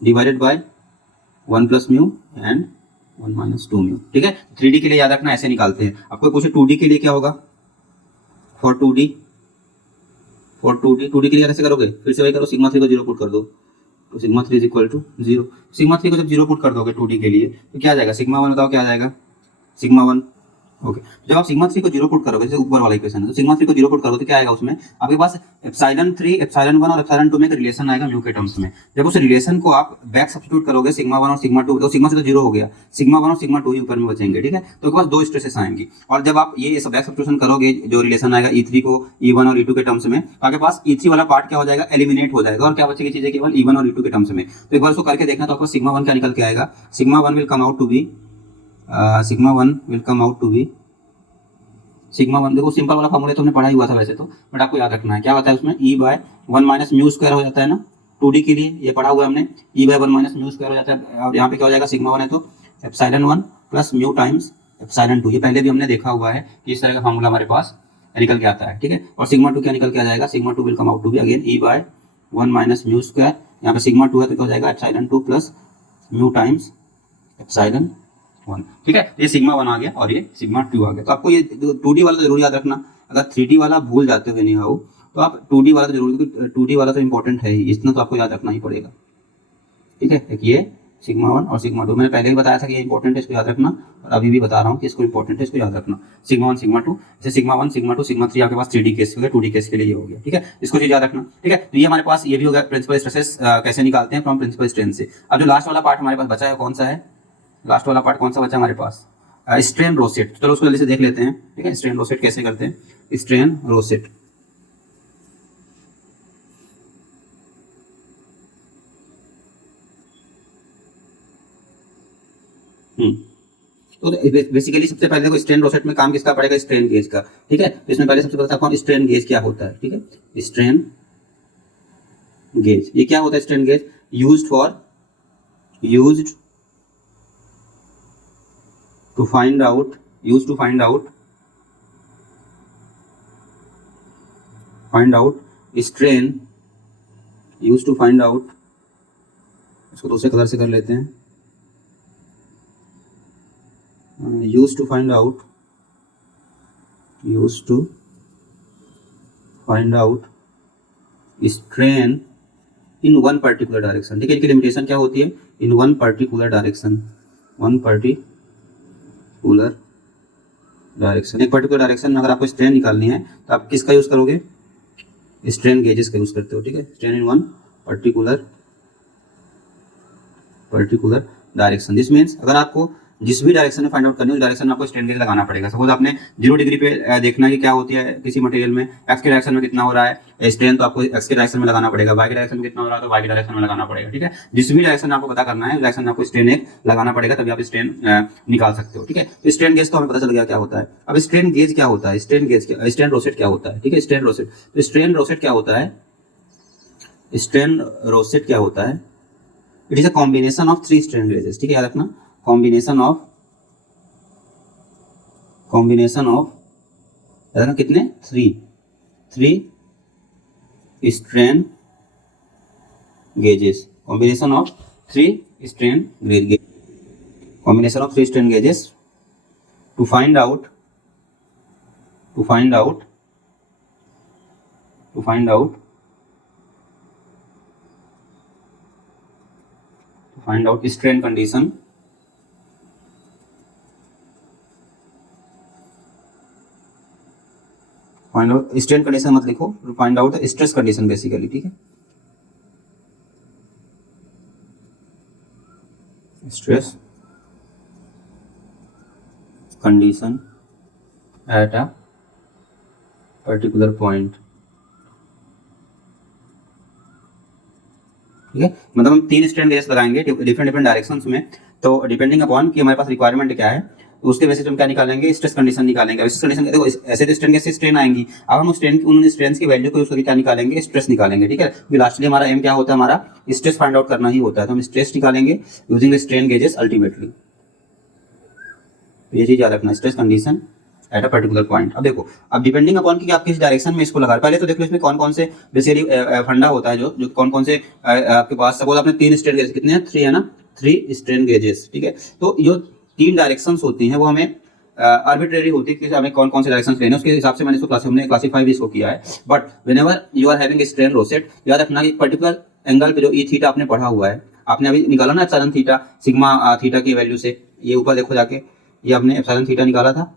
divided by 1 plus mu and 1 minus 2 mu, ठीक है। 3D के लिए याद रखना ऐसे निकालते हैं। आपको पूछे 2D के लिए क्या होगा, फॉर 2D 2D के लिए कैसे करोगे, फिर से वही करो, सिग्मा 3 को 0 पुट कर दो, तो sigma 3 is equal to 0। Sigma 3 को जब 0 पुट कर दोगे 2D के लिए तो क्या आ जाएगा, सिग्मा 1 बताओ क्या आ जाएगा, सिग्मा 1। ओके, जब आप सिग्मा 3 को 0 पुट करोगे, जैसे ऊपर वाला इक्वेशन है, तो सिग्मा 3 को 0 पुट करोगे तो क्या आएगा, उसमें आपके पास एप्सिलॉन 3, एप्सिलॉन 1 और एप्सिलॉन 2 में एक रिलेशन आएगा म्यू के टर्म्स में। जब उस रिलेशन को आप बैक सब्स्टिट्यूट करोगे सिग्मा 1 और सिग्मा 2, तो सिग्मा से तो 0 हो गया, सिग्मा 1 और सिग्मा 2 ही ऊपर में बचेंगे, ठीक है। तो आपके पास दो स्ट्रेसेस आएंगी, और जब आप ये सब बैक सब्स्टिट्यूशन करोगे, जो रिलेशन आएगा E3 को E1 और E2 के टर्म्स में, तो आपके पास E3 वाला पार्ट क्या हो जाएगा, एलिमिनेट हो जाएगा, और क्या बचेगी चीजें केवल E1 और E2 के टर्म्स में। तो एक बार उसको करके देखना, तो आपको सिग्मा 1 क्या निकल के आएगा, sigma 1 will come out to be, sigma 1 will come out to be, sigma 1 देखो सिंपल वाला फॉर्मूला तो हमने पढ़ा ही हुआ था वैसे तो, बट आपको याद रखना है क्या होता है उसमें, E by 1 minus mu square हो जाता है ना, 2D के लिए ये पढ़ा हुआ है हमने, E by 1 minus mu square हो जाता है, और यहाँ पे क्या हो जाएगा, सिग्मा 1 है तो epsilon 1 plus mu times epsilon 2, ये पहले भी हमने देखा हुआ है कि इस तरह का फॉर्मूला हमारे पास निकल के आता है, ठीक है। और सिग्मा 2 क्या निकल के आ जाएगा, sigma 2 will come out to be again E by 1 minus mu square, यहाँ पे सिग्मा 2 है तो क्या हो जाएगा, epsilon 2 plus mu times epsilon 1, ठीक है। ये सिग्मा 1 आ गया और ये सिग्मा 2 आ गया। तो आपको ये 2D वाला जरूर याद रखना, अगर 3D वाला भूल जाते हो नहीं हो तो आप 2D वाला तो जरूर, क्योंकि 2D वाला तो इंपॉर्टेंट है ही, इतना तो आपको याद रखना ही पड़ेगा, ठीक है। एक ये सिग्मा 1 और सिग्मा 2 मैंने पहले ही बताया था कि ये इंपॉर्टेंट है, इसको याद रखना, और अभी भी बता रहा हूँ कि इसको इंपॉर्टेंट है, इसको याद रखना। सिग्मा 1 सिग्मा 2, जैसे सिग्मा 1 सिग्मा 2 सिग्मा 3 आपके पास 3D केस हो गया, 2D केस के लिए ये हो गया, ठीक है। इसको चीज याद रखना, ठीक है। तो ये हमारे पास ये भी हो गया प्रिंसिपल स्ट्रेसेस कैसे निकालते हैं फ्रॉम प्रिंसिपल स्ट्रेन से। अब जो लास्ट वाला पार्ट हमारे पास बचा है कौन सा है, लास्ट वाला पार्ट कौन सा बचा हमारे पास, स्ट्रेन रोसेट। चलो उसको जल्दी से देख लेते हैं, ठीक है। स्ट्रेन रोसेट कैसे करते हैं, स्ट्रेन रोसेट, तो बेसिकली सबसे पहले देखो स्ट्रेन रोसेट में काम किसका पड़ेगा, स्ट्रेन गेज का, ठीक है। तो इसमें पहले सबसे पहले कौन, स्ट्रेन गेज क्या होता है, ठीक है। स्ट्रेन गेज ये क्या होता है, strain gauge used to find out strain, used to find out, इसको दूसरे कलर से कर लेते हैं, used to find out strain in one particular direction, ठीक है। इनकी लिमिटेशन क्या होती है, इन वन पर्टिकुलर डायरेक्शन, एक पर्टिकुलर डायरेक्शन में अगर आपको स्ट्रेन निकालनी है तो आप किसका यूज करोगे, स्ट्रेन गेजेस का यूज करते हो, ठीक है। Strain in one particular direction, this means अगर आपको जिस भी डायरेक्शन में फाइंड आउट करनी है उस डायरेक्शन में आपको स्ट्रेन गेज लगाना पड़ेगा। सपोज आपने 0 डिग्री पे देखना है कि क्या होती है किसी मटेरियल में, एक्स के डायरेक्शन में कितना हो रहा है स्ट्रेन, तो आपको एक्स के डायरेक्शन में लगाना पड़ेगा, वाई के डायरेक्शन में कितना हो रहा है तो वाई के डायरेक्शन में लगाना पड़ेगा, ठीक है। जिस भी डायरेक्शन आपको पता करना है उस डायरेक्शन में आपको स्ट्रेन एक लगाना पड़ेगा, तभी आप स्ट्रेन निकाल सकते हो, ठीक है। तो स्ट्रेन गेज तो हमें पता चल गया क्या होता है। अब स्ट्रेन गेज क्या होता है, स्ट्रेन रोसेट क्या होता है, ठीक है। स्ट्रेन रोसेट, तो स्ट्रेन रोसेट क्या होता है, स्ट्रेन रोसेट क्या होता है, it is a combination of 3 strain gauges, ठीक है। याद रखना, कॉम्बिनेशन ऑफ कितने, 3 strain gauges, combination of 3 strain gauges to find out strain condition, find out strain condition मत लिखो, find out stress condition basically, ठीक है। Stress condition at a particular point, ठीक है। मतलब हम 3 स्ट्रेन गेजेस लगाएंगे डिफरेंट डायरेक्शंस में, तो डिपेंडिंग अपॉन कि हमारे पास रिक्वायरमेंट क्या है तो उसके बेसिस हम क्या निकालेंगे, स्ट्रेस कंडीशन निकालेंगे। स्ट्रेस कंडीशन देखो ऐसे तो स्ट्रेन कैसे स्ट्रेन आएंगी, अब हम उन स्ट्रेन की वैल्यू को यूज करके क्या निकालेंगे, स्ट्रेस निकालेंगे, ठीक है। क्योंकि लास्टली हमारा एम क्या होता है, हमारा स्ट्रेस फाइंड आउट करना ही होता है, तो हम स्ट्रेस निकालेंगे यूजिंग स्ट्रेन गेजेस अल्टीमेटली। ये चीज याद रखना, stress condition at a particular point. अब देखो, अब डिपेंडिंग अपॉन कि आप किस डायरेक्शन में इसको लगा, पहले तो देखो इसमें कौन कौन से बेसिकली फंडा होता है, जो कौन कौन से आपके पास, सपोज आपने 3 स्ट्रेन गेजेस, कितने हैं, 3 है ना, 3 स्ट्रेन गेजेस, ठीक है। तो जो तीन डायरेक्शंस होती हैं वो हमें आर्बिट्रेरी होती है कि हमें कौन कौन से डायरेक्शंस लेने हैं, उसके हिसाब से मैंने इसको हमने क्लासीफाई भी इसको किया है। But whenever you are having strain rosette, याद रखना कि पर्टिकुलर एंगल पे जो ई थीटा आपने पढ़ा हुआ है, आपने अभी निकाला ना एप्सिलॉन थीटा सिग्मा थीटा की वैल्यू से, ये ऊपर देखो जाके, ये आपने एप्सिलॉन थीटा निकाला था,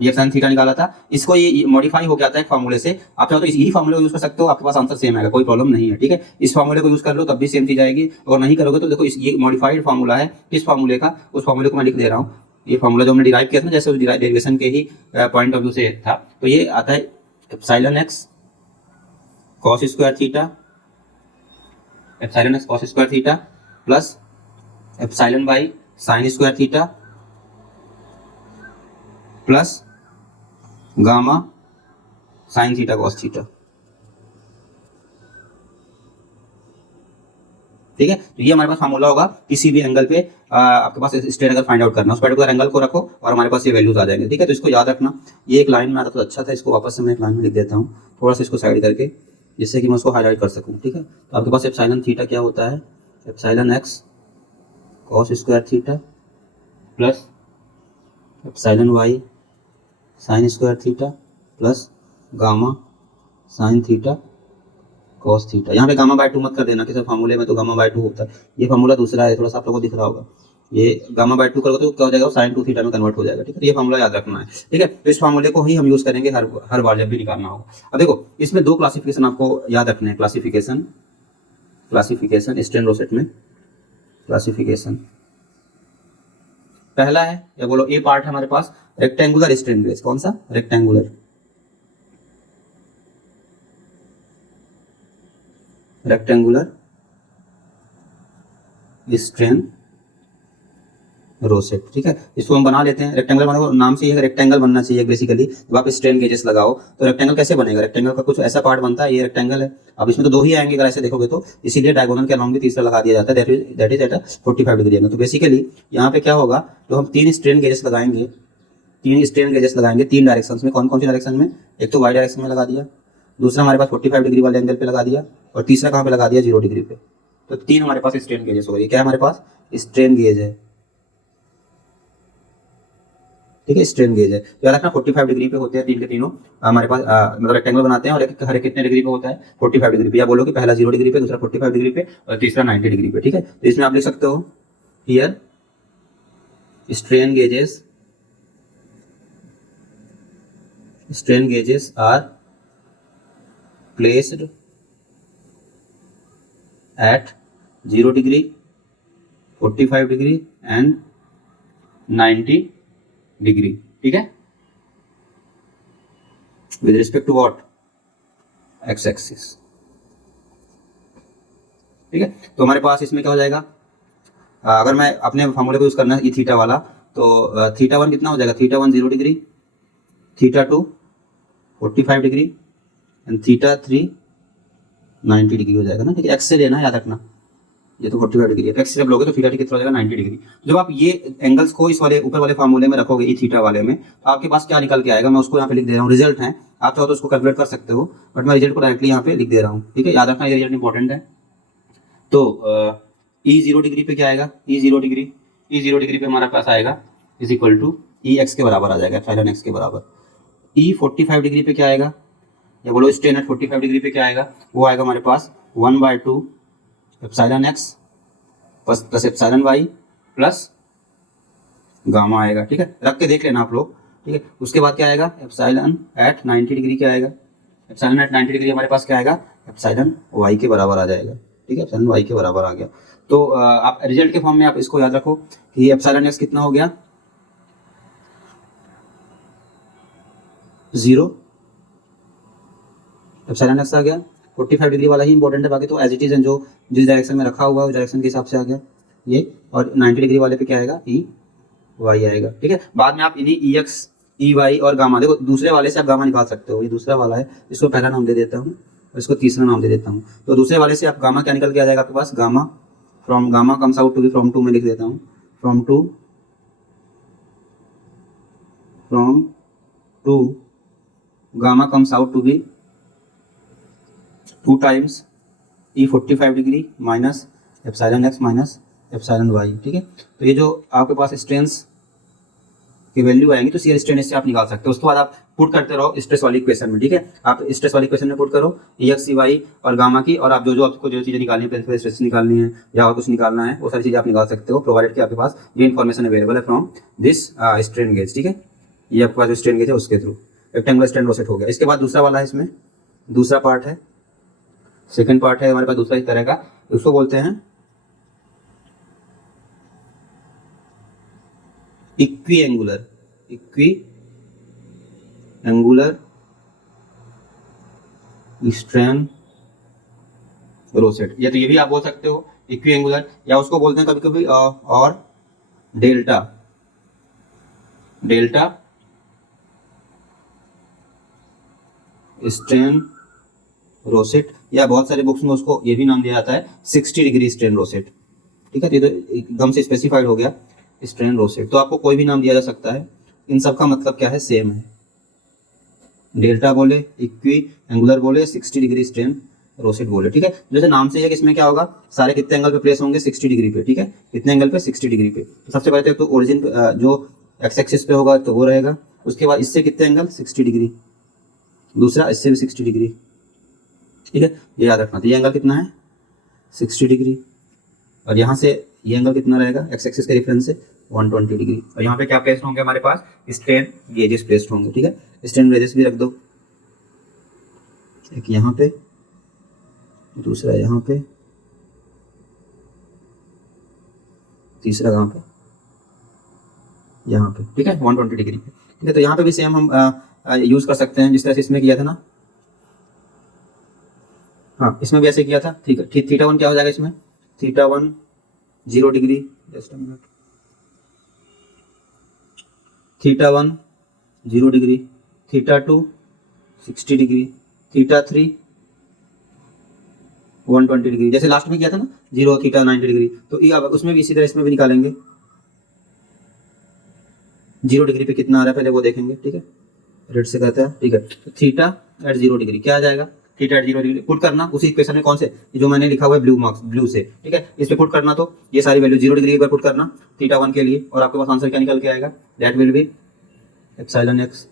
ये एप्सिलॉन थीटा निकाला था, इसको ये मॉडिफाई हो गया था एक फार्मूले से। आप चाहो तो यही फार्मूले को यूज कर सकते हो, आपके पास आंसर सेम आएगा, कोई प्रॉब्लम नहीं है, ठीक है। इस फार्मूले को यूज कर लो तब भी सेम चीज आएगी, और नहीं करोगे तो देखो ये मॉडिफाइड फार्मूला है इस फार्मूले का, उस फार्मूले को मैं लिख दे रहा हूँ। ये फार्मूला जो हमने डिराइव किया था ना, जैसे उस डेरिवेशन के ही पॉइंट ऑफ व्यू से था, तो ये आता है epsilon x cos square theta, epsilon x cos square theta plus epsilon by sine square theta plus gamma sine theta cos theta, ठीक है। तो ये हमारे पास फार्मूला होगा किसी भी एंगल पे आपके पास स्ट्रेट अगर फाइंड आउट करना, उस पर्टिकुलर एंगल को रखो और हमारे पास ये वैल्यूज आ जाएंगे, ठीक है। तो इसको याद रखना, ये एक लाइन में आता तो अच्छा था, इसको वापस से मैं एक लाइन में लिख देता हूँ, थोड़ा सा इसको साइड करके, जिससे कि मैं उसको हाईलाइट कर सकूँ, ठीक है। तो आपके पास एप्सिलॉन थीटा क्या होता है, epsilon x cos square theta plus epsilon y sine square theta plus gamma sine theta cos theta. यहाँ पे गामा बाय 2 मत कर देना, किसी फार्मूले में तो गामा बाय 2 होता है, ये फार्मूला दूसरा है, थोड़ा सा आप लोगों को दिख रहा होगा, ये गामा बाय 2 करोगे तो क्या हो जाएगा, साइन 2 थीटा में कन्वर्ट हो जाएगा, ठीक है। तो ये फार्मूला याद रखना है, ठीक है। तो इस फार्मूले को ही हम यूज करेंगे हर बार जब भी निकालना होगा। अब देखो इसमें दो क्लासिफिकेशन आपको याद रखने हैं, क्लासिफिकेशन स्ट्रेन रोसेट में क्लासिफिकेशन। पहला है, या बोलो ए पार्ट है हमारे पास, रेक्टेंगुलर स्ट्रेन गेज। कौन सा, रेक्टेंगुलर स्ट्रेन रोसेट, ठीक है। इसको हम बना लेते हैं, रेक्टेंगल मतलब नाम से ही रेक्टेंगल बनना चाहिए बेसिकली। जब आप स्ट्रेन गेजेस लगाओ तो रेक्टेंगल कैसे बनेगा, रेक्टेंगल का कुछ ऐसा पार्ट बनता है, ये रेक्टेंगल है, अब इसमें तो दो ही आएंगे अगर ऐसे देखोगे तो, इसीलिए डायगोनल के अलाउंग भी तीसरा लगा दिया जाता है, that is at 45 degree angle. तो बेसिकली यहाँ पे क्या होगा, तो हम तीन स्ट्रेन गेजेस लगाएंगे, तीन डायरेक्शन में। कौन कौन सी डायरेक्शन में, एक तो वाई डायरेक्शन में लगा दिया, दूसरा हमारे पास 45 डिग्री वाले एंगल पे लगा दिया, और तीसरा कहाँ पे लगा दिया, 0 डिग्री पे। तो तीन हमारे पास स्ट्रेन गेजेस हो गए। क्या हमारे पास स्ट्रेन गेज है, ठीक है, स्ट्रेन गेज है। तो याद रखना 45 डिग्री पे होते हैं तीन के तीनों हमारे पास, मतलब रेक्टेंगल बनाते हैं, और हर एक कितने डिग्री पे होता है, 45 डिग्री पे। या बोलो कि पहला 0 डिग्री पे, दूसरा 45 डिग्री पे, और तीसरा 90 डिग्री पे, ठीक है। तो इसमें आप लिख सकते हो here strain gauges are placed at 0 degree, 45 degree and 90 degree, ठीक है, with respect to what, x axis, ठीक है। तो हमारे पास इसमें क्या हो जाएगा, अगर मैं अपने फार्मूले को यूज करना है थीटा वाला, तो थीटा 1 कितना हो जाएगा, theta 1 0 degree, theta 2 45 degree and theta 3 90 degree हो जाएगा ना, ठीक है। एक्स से लेना है, याद रखना, ये तो 45 डिग्री है, तो एक्स से जब लोगे तो थीटा कितना हो जाएगा, 90 डिग्री। जब आप ये एंगल्स को इस वाले ऊपर वाले फार्मूले में रखोगे, ई थीटा वाले में, तो आपके पास क्या निकल के आएगा, मैं उसको यहाँ पे लिख दे रहा हूँ, रिजल्ट है, आप चाहो तो उसको कैलकुलेट कर सकते हो, बट मैं रिजल्ट को डायरेक्टली यहाँ पे लिख दे रहा हूँ, ठीक है। याद रखना ये रिजल्ट इंपॉर्टेंट है। तो ई 0 डिग्री पे क्या आएगा, ई 0 डिग्री पे हमारे पास आएगा is equal to E x के बराबर आ जाएगा, एप्सिलॉन एक्स के बराबर। ई 45 डिग्री पे क्या आएगा, या बोलो स्ट्रेन एट 45 डिग्री पे क्या आएगा, वो आएगा हमारे पास 1/2 epsilon x plus epsilon y plus gamma आएगा, ठीक है। रख के देख लेना आप लोग, ठीक है। उसके बाद क्या आएगा, एप्सिलॉन एट 90 डिग्री क्या आएगा, एप्सिलॉन एट 90 डिग्री हमारे पास क्या आएगा, एप्सिलॉन वाई के बराबर आ जाएगा, ठीक है, एप्सिलॉन वाई के बराबर आ गया। तो आप रिजल्ट के फॉर्म में आप इसको याद रखो कि एप्सिलॉन एक्स कितना हो गया, 0, एप्सिलॉन एक्स आ गया, 45 डिग्री वाला ही इंपॉर्टेंट है, बाकी तो एज इट इज जो जिस डायरेक्शन में रखा हुआ है उस डायरेक्शन के हिसाब से आ गया ये, और 90 डिग्री वाले पे क्या आएगा, ई वाई आएगा, ठीक है। बाद में आप इन्हीं ई एक्स ई वाई और गामा, देखो दूसरे वाले से आप गामा निकाल सकते हो, ये दूसरा वाला है, इसको पहला नाम दे देता हूँ और इसको तीसरा नाम दे देता हूँ। तो दूसरे वाले से आप गामा क्या निकल के आ जाएगा आपके पास, gamma from gamma comes out to be from 2 में लिख देता हूँ, from two gamma comes out to be 2 times E 45 degree minus epsilon x minus epsilon y, ठीक है। तो ये जो आपके पास स्ट्रेंस की वैल्यू आएंगी तो शियर स्ट्रेन इससे आप निकाल सकते हो। उसके बाद आप पुट करते रहो स्ट्रेस वाली इक्वेशन में, ठीक है। आप स्ट्रेस वाली इक्वेशन में पुट करो ई एक्स सी वाई और गामा की, और आप जो आपको जो चीजें निकालनी है, प्रिंसिपल स्ट्रेस निकालनी है या और कुछ निकालना है, वो सारी चीजें आप निकाल सकते हो, प्रोवाइडेड कि आपके पास ये इन्फॉर्मेशन अवेलेबल है फ्रॉम दिस स्ट्रेन गेज, ठीक है। ये आपके पास जो स्ट्रेन गेज है उसके थ्रू रेक्टेंगुलर स्ट्रेन रोसेट हो गया। इसके बाद दूसरा वाला है, इसमें दूसरा पार्ट है, सेकंड पार्ट है हमारे पास दूसरा इस तरह का, उसको बोलते हैं इक्वी एंगुलर स्ट्रेन रोसेट, या तो ये भी आप बोल सकते हो इक्वी एंगुलर, या उसको बोलते हैं कभी कभी और डेल्टा स्ट्रेन रोसेट, या बहुत सारे बुक्स में उसको ये भी नाम दिया जाता है 60 डिग्री स्ट्रेन रोसेट, ठीक है। तो ये तो एकदम से स्पेसिफाइड हो गया स्ट्रेन रोसेट, तो आपको कोई भी नाम दिया जा सकता है, इन सब का मतलब क्या है, सेम है। डेल्टा बोले, इक्वी एंगुलर बोले, 60 डिग्री स्ट्रेन रोसेट बोले, ठीक है। जैसे नाम से है कि इसमें क्या होगा, सारे कितने एंगल पे प्लेस होंगे, 60 डिग्री पे, ठीक है। कितने एंगल पे, 60 डिग्री पे। तो सबसे पहले तो ओरिजिन जो एक्स एक्सिस पे होगा तो वो रहेगा, उसके बाद इससे कितने एंगल, 60 डिग्री, दूसरा इससे भी 60 डिग्री, ठीक है। ये याद रखना। तो ये एंगल कितना है, 60 डिग्री, और यहाँ से ये एंगल कितना रहेगा, एक्स एक्सिस के रेफरेंस से 120 डिग्री। और यहाँ पे क्या प्लेस्ड होंगे हमारे पास, स्ट्रेन गेजेस प्लेस्ड होंगे, ठीक है। स्ट्रेन गेजेस भी रख दो, एक यहाँ पे, दूसरा यहाँ पे, तीसरा कहाँ पे, यहाँ पे, ठीक है, 120 डिग्री पे, ठीक है। तो यहाँ पे भी सेम हम यूज कर सकते हैं जिस तरह से इसमें किया था ना, हाँ इसमें भी ऐसे किया था, ठीक है। थीटा 1 क्या हो जाएगा इसमें, theta 1 0 degree, just a minute, theta 1 0 degree, theta 2 60 degree, theta 3 120 degree, जैसे लास्ट में किया था ना 0 थीटा 90 डिग्री। तो ये अब उसमें भी इसी तरह इसमें भी निकालेंगे, 0 डिग्री पे कितना आ रहा है पहले वो देखेंगे, ठीक है, रेड से कहते हैं, ठीक है। तो थीटा एट 0 डिग्री क्या आ जाएगा, थीटा एट 0 डिग्री पुट करना उसी इक्वेशन में, कौन से, जो मैंने लिखा हुआ है ब्लू मार्क्स, ब्लू से, ठीक है। इस पे पुट करना, तो ये सारी वैल्यू 0 डिग्री पर पुट करना थीटा 1 के लिए, और आपके पास आंसर क्या निकल के आएगा, that will be epsilon x,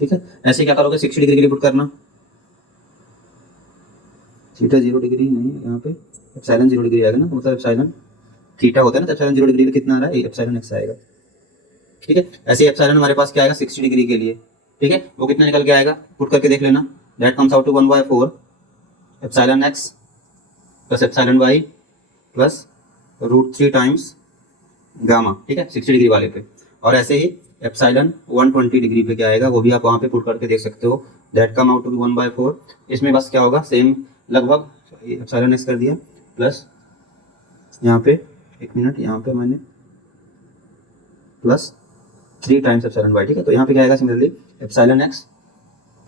ठीक है। ऐसे क्या करोगे, 60 डिग्री के लिए पुट करना, थीटा 0 डिग्री नहीं, यहाँ पे एप्सिलॉन 0 डिग्री आएगा ना, मतलब एप्सिलॉन थीटा होता है ना, तो एप्सिलॉन 0 डिग्री पे कितना आ रहा है, एप्सिलॉन एक्स आएगा, ठीक है। ऐसे ही एप्सिलॉन हमारे पास क्या आएगा 60 डिग्री के लिए, ठीक है, वो कितना निकल के आएगा, पुट करके देख लेना, that comes out to 1/4 epsilon x plus epsilon y plus √3 times gamma, ठीक है, 60 डिग्री वाले पे। और ऐसे ही एप्सिलॉन 120 डिग्री पे क्या आएगा, वो भी आप वहाँ पे पुट करके देख सकते हो, that come out to be 1/4। इसमें बस क्या होगा, सेम लगभग एप्सिलॉन एक्स कर दिया, प्लस यहाँ पे एक मिनट, यहाँ पे मैंने प्लस 3 टाइम्स एप्सिलॉन वाई, ठीक है। तो यहाँ पे क्या आएगा, similarly epsilon x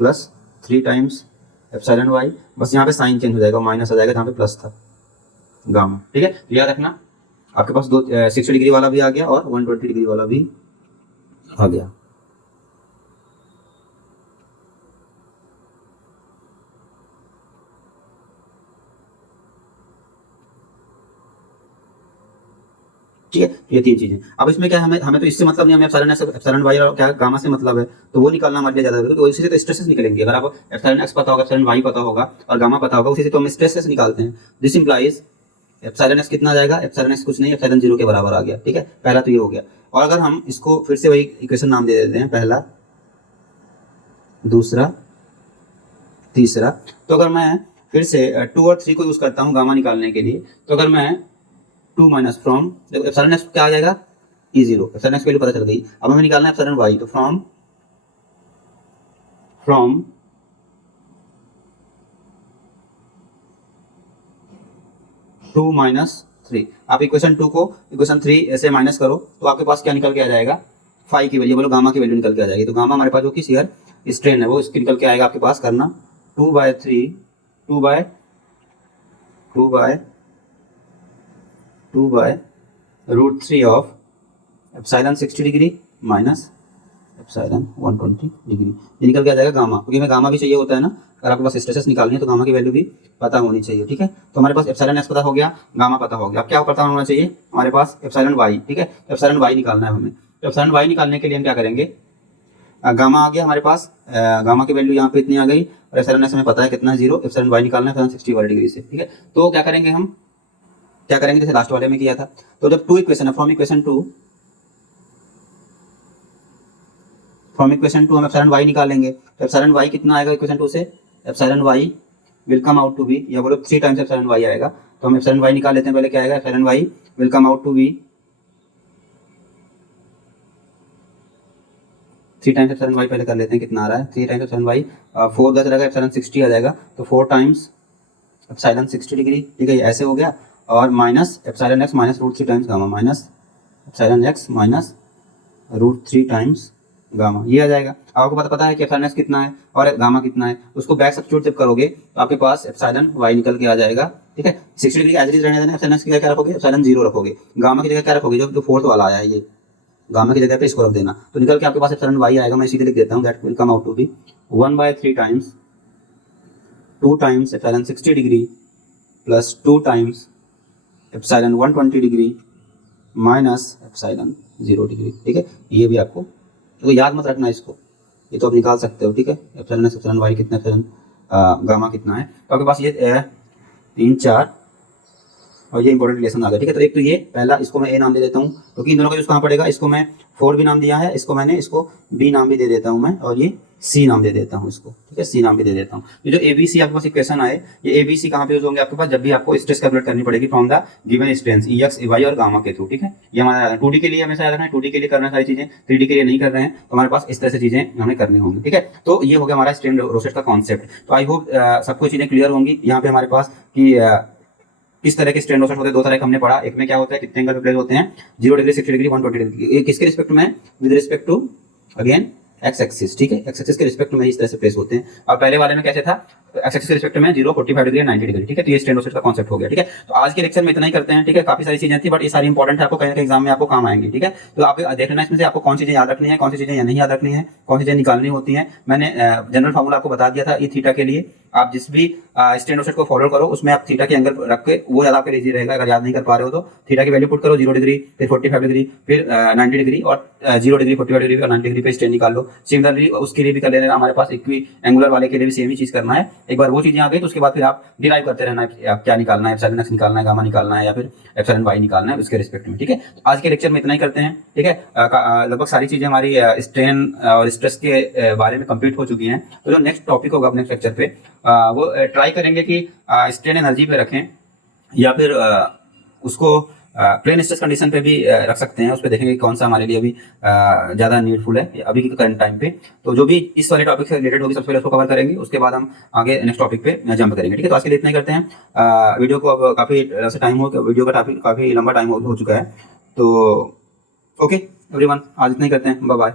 plus 3 times epsilon y, बस यहाँ पे साइन चेंज हो जाएगा, माइनस आ जाएगा जहाँ पे प्लस था, गामा, ठीक है। याद रखना आपके पास 60 डिग्री वाला भी आ गया और 120 डिग्री वाला भी आ गया। ठीक है, ये 3 चीजें। अब इसमें क्या है, हमें तो इससे मतलब नहीं, हमें एप्सिलॉन एक्स एप्सिलॉन वाई और क्या गामा से मतलब है, तो वो निकालना हमारे लिए ज्यादा जरूरी है। तो इसी से तो स्ट्रेसेस निकलेंगे, अगर आप एप्सिलॉन एक्स पता होगा, एप्सिलॉन वाई पता होगा और गामा पता होगा, उसी से तो हम स्ट्रेसेस निकालते हैं। दिस इंप्लाइज एप्सिलॉन एक्स कितना आ जाएगा, एप्सिलॉन एक्स कुछ नहीं, एप्सिलॉन 0 के बराबर आ गया, ठीक है। पहला तो ये हो गया, और अगर हम इसको फिर से वही इक्वेशन नाम दे देते हैं, पहला दूसरा तीसरा, तो अगर मैं फिर से 2 और 3 को यूज करता हूँ गामा निकालने के लिए, तो अगर मैं 2 माइनस फ्रॉम, देखो एप्सिलॉन एक्स क्या आ जाएगा, E0, एप्सिलॉन एक्स वैल्यू पता चल गई। अब हमें निकालना है एप्सिलॉन वाई, तो फ्रॉम 2 माइनस 3, आप इक्वेशन 2 को इक्वेशन 3 ऐसे माइनस करो तो आपके पास क्या निकल के आ जाएगा, फाई की वैल्यू, बोलो गामा की वैल्यू निकल के आ जाएगी। तो गामा हमारे पास जो कि शियर स्ट्रेन है वो इसकी निकल के आएगा आपके पास, करना 2/3 √3 of epsilon 60 degree minus epsilon 120 degree, ये निकल के आ जाएगा गामा, क्योंकि हमें गामा भी चाहिए होता है ना, अगर आपके पास स्ट्रेसेस निकालनी है तो गामा की वैल्यू भी पता होनी चाहिए, ठीक है। तो हमारे पास एप्सिलॉन एक्स पता हो गया, गामा पता हो गया, अब क्या पता होना चाहिए हमारे पास, एप्सिलॉन वाई, ठीक है। एप्सिलॉन वाई निकालना है हमें, तो एप्सिलॉन वाई निकालने के लिए हम क्या करेंगे, गामा आ गया हमारे पास, गामा की वैल्यू यहाँ पे इतनी आ गई और एप्सिलॉन एक्स हमें पता है कितना 0, एप्सिलॉन वाई निकालना है एप्सिलॉन 60 डिग्री से, ठीक है। तो क्या करेंगे हम, क्या करेंगे जैसे लास्ट वाले में किया था। तो जब टू इक्वेशन है, फ्रॉम इक्वेशन टू हम एप्सिलॉन वाई निकालेंगे। तो एप्सिलॉन वाई कितना आएगा इक्वेशन 2 से, epsilon y will come out to be, या बोलो 3 टाइम्स एप्सिलॉन वाई आएगा। तो हम एप्सिलॉन वाई निकाल लेते हैं, पहले क्या आएगा, epsilon y will come out to be 3 times epsilon y पहले कर लेते हैं, कितना आ रहा है 3 टाइम्स एप्सिलॉन वाई, 4 10 रहेगा, एप्सिलॉन 60 आ जाएगा। तो 4 टाइम्स एप्सिलॉन 60 डिग्री, ठीक है, ऐसे हो गया। और minus epsilon x minus root 3 times gamma, minus epsilon x minus root 3 times gamma, ये आ जाएगा। आपको पता है कि एप्सिलॉन एक्स कितना है और गामा कितना है, उसको बैक सब्स्टिट्यूट जब करोगे तो आपके पास एप्सिलॉन वाई निकल के आ जाएगा, ठीक है। 60 डिग्री एज इट इज रहने देना, एप्सिलॉन एक्स की जगह क्या रखोगे, एप्सिलॉन 0 रखोगे, गामा की जगह क्या रखोगे, जो फोर्थ वाला आया है ये गामा की जगह पे इसको रख देना, तो निकल के आपके पास एप्सिलॉन वाई आएगा। मैं सीधे लिख देता हूँ, that will come out to be 1/3 times 2 times epsilon 60 degree plus 2 times epsilon 120 degree minus epsilon 0 degree, ठीक है। ये भी आपको तो याद मत रखना इसको, ये तो आप निकाल सकते हो, ठीक है। एप्सिलॉन एक्स एप्सिलॉन वाई कितना, एप्सिलॉन गामा कितना है, तो आपके पास ये 3 4 और ये इंपॉर्टेंट रिलेशन आ गया, ठीक है। तो एक तो ये पहला, इसको मैं ए नाम दे देता हूँ क्योंकि इन दोनों का यूज कहाँ पड़ेगा, इसको मैं 4 भी नाम दिया है, इसको मैंने इसको बी नाम भी दे देता हूँ मैं, और ये सी नाम दे देता हूँ इसको, ठीक है, सी नाम भी दे देता हूँ। ये जो एबीसी आपके पास इक्वेशन आए, ये एबीसी कहाँ पे यूज होंगे आपके पास, जब भी आपको स्ट्रेस कैलकुलेट करनी पड़ेगी from the given strength E x y और गामा के थ्रू, ठीक है। ये हमारा 2D के लिए हमेशा याद रखना है, 2D के लिए करना सारी चीजें, 3D के लिए नहीं कर रहे हैं, तो हमारे पास इस तरह से चीजें हमें करनी होंगी, ठीक है। तो ये हो गया हमारा स्ट्रेन रोसेट का कॉन्सेप्ट। तो आई होप सबको चीजें क्लियर होंगी। यहाँ पे हमारे पास कि किस तरह के स्ट्रेन रोसेट होते हैं, 2 तरह का हमने पढ़ा। एक में क्या होता है, कितने एंगल पे प्लेस होते हैं, 0 डिग्री 60 डिग्री 120 डिग्री, ये किसके रिस्पेक्ट में, with respect to again x axis, ठीक है, एक्स एक्सिस के रिस्पेक्ट में इस तरह से प्लेस होते हैं। और पहले वाले में कैसे था, एक्स एक्सिस के रिस्पेक्ट में 0 45 डिग्री 90 डिग्री, ठीक है। तो ये स्ट्रेन रोसेट का कॉन्सेप्ट हो गया, ठीक है। तो आज के लेक्चर में इतना ही करते हैं, ठीक है। काफी सारी चीजें थी बट ये सारी इंपॉर्टेंट है, आपको कहीं ना कहीं एग्जाम में आपको काम आएंगी, ठीक है। तो आप देख लेना इसमें से आपको कौन सी चीजें याद रखनी है, कौन सी चीजें नहीं याद रखनी है, कौन सी चीजें निकालनी होती है। मैंने जनरल फॉर्मूला आपको बता दिया था ई थीटा के लिए, आप जिस भी स्ट्रेन रोसेट को फॉलो करो उसमें आप थीटा के एंगल रख के, वो ज्यादा आपके लिए इजी रहेगा। अगर याद नहीं कर पा रहे हो तो थीटा की वैल्यू पुट करो, 0 डिग्री फिर 45 डिग्री फिर 90 डिग्री और 0 डिग्री 45 डिग्री और 90 डिग्री पे स्ट्रेन निकाल लो। सिमिलरली उसके लिए भी कर लेना, हमारे पास इक्वी एंगुलर वाले के लिए भी सेम ही चीज करना है। एक बार वो चीजें आ गई तो उसके बाद फिर आप डिराइव करते रहना है, आप क्या निकालना है, एप्सिलॉन एक्स निकालना है, गामा निकालना है, या फिर एप्सिलॉन वाई निकालना है उसके रिस्पेक्ट में, ठीक है। तो आज के लेक्चर में इतना ही करते हैं, ठीक है। लगभग सारी चीजें हमारी स्ट्रेन और स्ट्रेस के बारे में कंप्लीट हो चुकी हैं। तो जो नेक्स्ट टॉपिक होगा नेक्स्ट लेक्चर पे वो ट्राई करेंगे कि स्ट्रेन एनर्जी पे रखें या फिर उसको प्लेन स्ट्रेस कंडीशन पे भी रख सकते हैं। उस पर देखेंगे कौन सा हमारे लिए अभी ज्यादा नीडफुल है अभी के करंट टाइम पे। तो जो भी इस वाले टॉपिक से रिलेटेड होगी सबसे पहले उसको कवर करेंगे, उसके बाद हम आगे नेक्स्ट टॉपिक पे जंप करेंगे, ठीक है। तो आज के लिए इतना ही करते हैं। वीडियो को अब काफी टाइम हो, वीडियो का काफी लंबा टाइम हो चुका है। तो ओके एवरीवन, आज इतना ही करते हैं, बाय बाय।